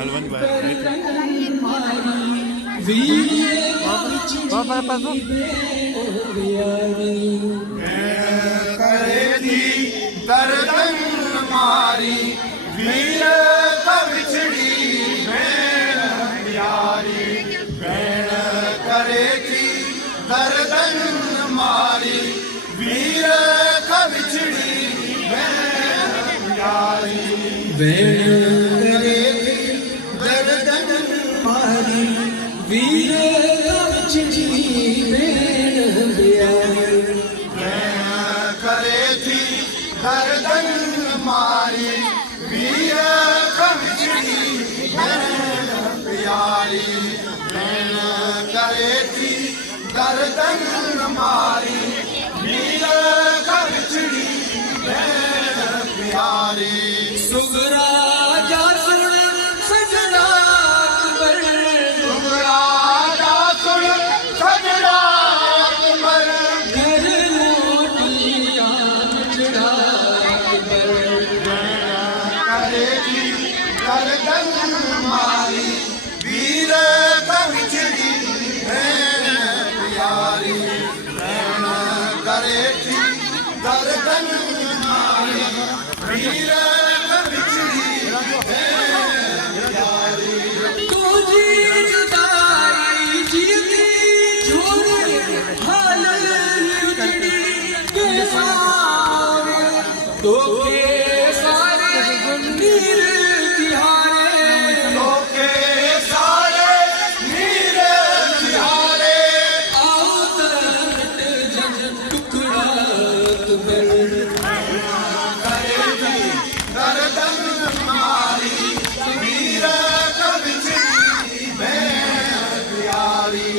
ਹਲਵਾ ਨਹੀਂ ਪਾਇਆ करे थी दर्दन मारी वीर कविछड़ी भेण प्यारी भेण करे थी दर्दन मारी वीर कविछड़ी भेण प्यारी भेण करे थी दर्दन मारी वीर कविछड़ी भेण प्यारी करे थी दर्दन मारी वीर कविछड़ी भेण प्यारी भेण करे थी दर्दन मारी वीर कविछड़ी भेण प्यारी सुगरा जा सुन सजना अकबर राजा सुन सजना अकबर घर मोटिया चढ़ा अकबर करे थी दर्दन मारी वीर कविछड़ी भेण प्यारी भेण करे थी दर्दन मारी वीर कविछड़ी भेण प्यारी तुझी जुदाई जीती छोड़ी हाल उजड़ी के सारे तो के सारे नीर तिहारे लोके सारे नीर तिहारे आओ तलट जन टुकड़ा अकबर करे थी दर्दन मारी वीर कविछड़ी भेण प्यारी